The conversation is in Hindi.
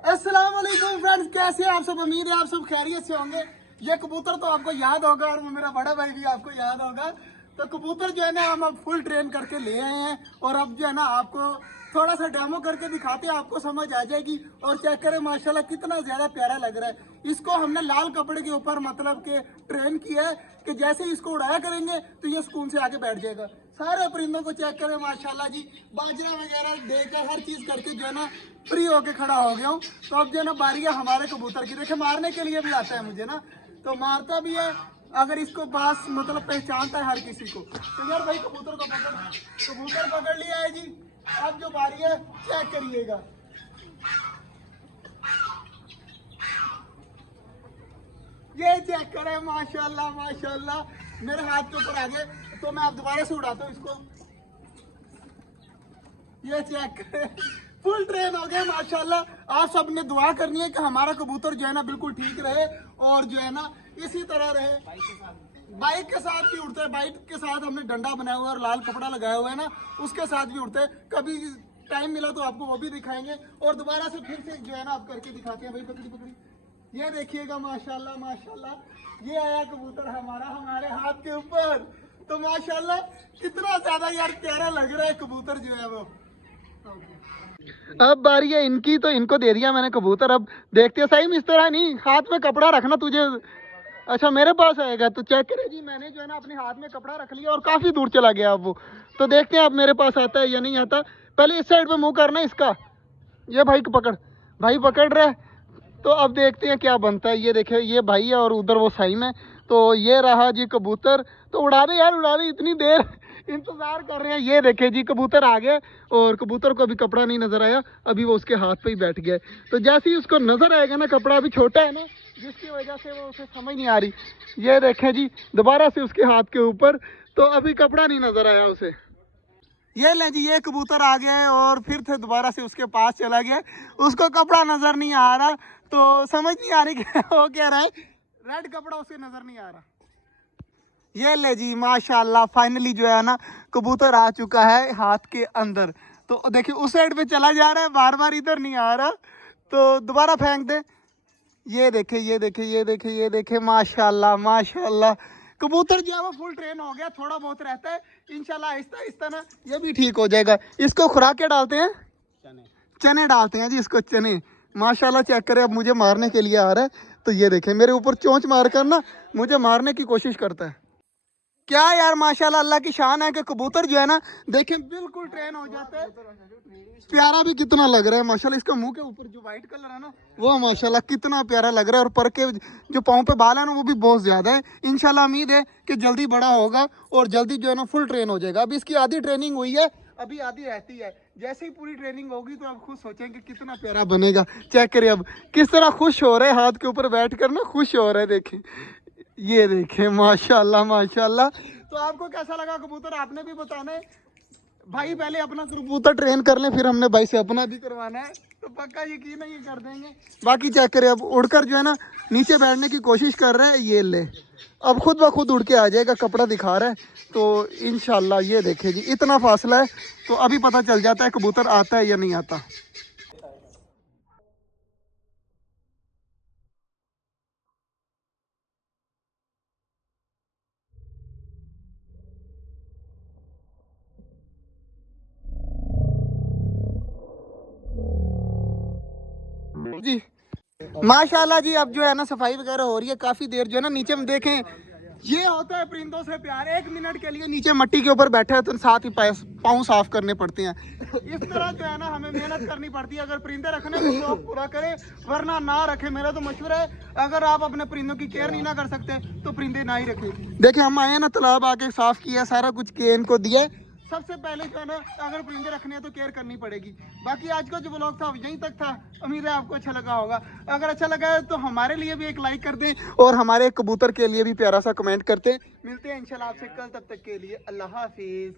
अस्सलाम वालेकुम फ्रेंड्स, कैसे हैं आप सब। उम्मीद है आप सब खैरियत से होंगे। ये कबूतर तो आपको याद होगा और मेरा बड़ा भाई भी आपको याद होगा। तो कबूतर जो है ना हम अब फुल ट्रेन करके ले आए हैं और अब जो है ना आपको थोड़ा सा डेमो करके दिखाते हैं, आपको समझ आ जाएगी। और चेक करें माशाल्लाह कितना ज्यादा प्यारा लग रहा है। इसको हमने लाल कपड़े के ऊपर मतलब के ट्रेन किया है कि जैसे ही इसको उड़ाया करेंगे तो ये सुकून से आगे बैठ जाएगा। सारे परिंदों को चेक करें माशाल्लाह जी, बाजरा वगैरह देकर हर चीज करके जो है ना फ्री होके खड़ा हो गया हूँ। तो अब जो है ना बारी है हमारे कबूतर की। देखिए मारने के लिए भी आता है मुझे ना, तो मारता भी है अगर इसको पास मतलब पहचानता है हर किसी को। तो यार भाई कबूतर को कबूतर पकड़ लिया है जी। अब जो बारी है चेक करिएगा। ये चेक करें माशाल्लाह माशाल्लाह, मेरे हाथ के ऊपर आ गए। तो मैं अब दोबारा से उड़ाता हूँ इसको। ये चेक करें फुल ट्रेन हो गया माशाल्लाह। आप सब ने दुआ करनी है कि हमारा कबूतर जो है ना बिल्कुल ठीक रहे और जो है ना इसी तरह रहे। बाइक के साथ भी उड़ते हैं, बाइक के साथ हमने डंडा बनाया हुआ है और लाल कपड़ा लगाया हुआ है ना, उसके साथ भी उड़ते हैं। कभी टाइम मिला तो आपको वो भी दिखाएंगे और दोबारा से फिर से जो है ना आप करके दिखाते हैं। भाई पकड़ी पकड़ी, ये देखिएगा माशाल्लाह माशाल्लाह, ये आया कबूतर हमारा हमारे हाथ के ऊपर। तो माशाल्लाह कितना ज्यादा यार प्यारा लग रहा है कबूतर जो है वो। अब बारी है इनकी, तो इनको दे दिया मैंने कबूतर। अब देखते हैं, सही में इस तरह नहीं, हाथ में कपड़ा रखना तुझे। अच्छा मेरे पास आएगा तो चेक करे जी, मैंने जो है ना अपने हाथ में कपड़ा रख लिया और काफी दूर चला गया अब वो। तो देखते हैं अब मेरे पास आता है या नहीं आता। पहले इस साइड पे मुंह करना इसका। ये भाई को पकड़, भाई पकड़ रहा है। तो अब देखते हैं क्या बनता है। ये देखे ये भाई है और उधर वो साई में। तो ये रहा जी कबूतर। तो उड़ा दे यार उड़ा दे, इतनी देर इंतजार कर रहे हैं। ये देखे जी कबूतर आ गए और कबूतर को अभी कपड़ा नहीं नजर आया, अभी वो उसके हाथ पे ही बैठ गया। तो जैसे ही उसको नजर आएगा ना, कपड़ा अभी छोटा है ना जिसकी वजह से वो उसे समझ नहीं आ रही। ये देखे जी दोबारा से उसके हाथ के ऊपर, तो अभी कपड़ा नहीं नजर आया उसे। ये ले जी, ये कबूतर आ गया है और फिर से दोबारा से उसके पास चला गया। उसको कपड़ा नजर नहीं आ रहा, तो समझ नहीं आ रही कि वो कह रहा है रेड कपड़ा उसे नजर नहीं आ रहा। ये ले जी माशाल्लाह, फाइनली जो है ना कबूतर आ चुका है हाथ के अंदर। तो देखिए उस साइड पे चला जा रहा है, बार बार इधर नहीं आ रहा। तो दोबारा फेंक दे। ये देखे ये देखे ये देखे ये देखे माशाल्लाह माशाल्लाह, कबूतर जो है वो फुल ट्रेन हो गया। थोड़ा बहुत रहता है, इंशाल्लाह आहिस्ता आहिस्ता ना ये भी ठीक हो जाएगा। इसको खुराक क्या डालते हैं? चने। चने डालते हैं जी इसको, चने। माशाल्लाह चेक करें अब मुझे मारने के लिए आ रहा है। तो ये देखें मेरे ऊपर चोंच मार कर ना मुझे मारने की कोशिश करता है। क्या यार माशाल्लाह अल्लाह की शान है कि कबूतर जो है ना देखें बिल्कुल ट्रेन हो जाता है। प्यारा भी कितना लग रहा है माशाल्लाह। इसका मुंह के ऊपर जो व्हाइट कलर है ना वो माशाल्लाह कितना प्यारा लग रहा है। और पर के जो पाँव पे बाल है ना वो भी बहुत ज्यादा है। इंशाल्लाह उम्मीद है कि जल्दी बड़ा होगा और जल्दी जो है ना फुल ट्रेन हो जाएगा। अभी इसकी आधी ट्रेनिंग हुई है, अभी आधी रहती है। जैसे ही पूरी ट्रेनिंग होगी तो आप खुद सोचेंगे कितना प्यारा बनेगा। चेक करिए अब किस तरह खुश हो रहे हैं, हाथ के ऊपर बैठ कर ना खुश हो रहे हैं। देखें ये देखें माशाल्लाह माशाल्लाह। तो आपको कैसा लगा कबूतर आपने भी बताना है। भाई पहले अपना कबूतर ट्रेन कर लें, फिर हमने भाई से अपना भी करवाना है। तो पक्का यकीन है ये कर देंगे। बाकी चेक करें अब उड़कर जो है ना नीचे बैठने की कोशिश कर रहा है। ये ले अब खुद ब खुद उड़ के आ जाएगा, कपड़ा दिखा रहा है। तो इंशाल्लाह ये देखे जी इतना फासला है, तो अभी पता चल जाता है कबूतर आता है या नहीं आता। जी माशाल्लाह जी, अब जो है ना सफाई वगैरह हो रही है। काफी देर जो है ना नीचे में देखें, ये होता है परिंदों से प्यार। 1 मिनट के लिए नीचे मट्टी के ऊपर बैठे हैं तो साथ ही पाँव साफ करने पड़ते हैं। इस तरह जो है ना हमें मेहनत करनी पड़ती है। अगर परिंदे रखने तो शौक पूरा करे, वरना ना रखे। मेरा तो मशवरा है, अगर आप अपने परिंदों की केयर नहीं ना कर सकते तो परिंदे ना ही रखें। देखिए हम आए ना तालाब आके साफ किया, सारा कुछ के इनको दिया। सबसे पहले जो है ना अगर परिंदे रखने हैं तो केयर करनी पड़ेगी। बाकी आज का जो ब्लॉग था यहीं तक था। उम्मीद है आपको अच्छा लगा होगा। अगर अच्छा लगा है तो हमारे लिए भी एक लाइक कर दें और हमारे कबूतर के लिए भी प्यारा सा कमेंट करते हैं। मिलते हैं इंशाल्लाह आपसे कल, तब तक के लिए अल्लाह हाफिज।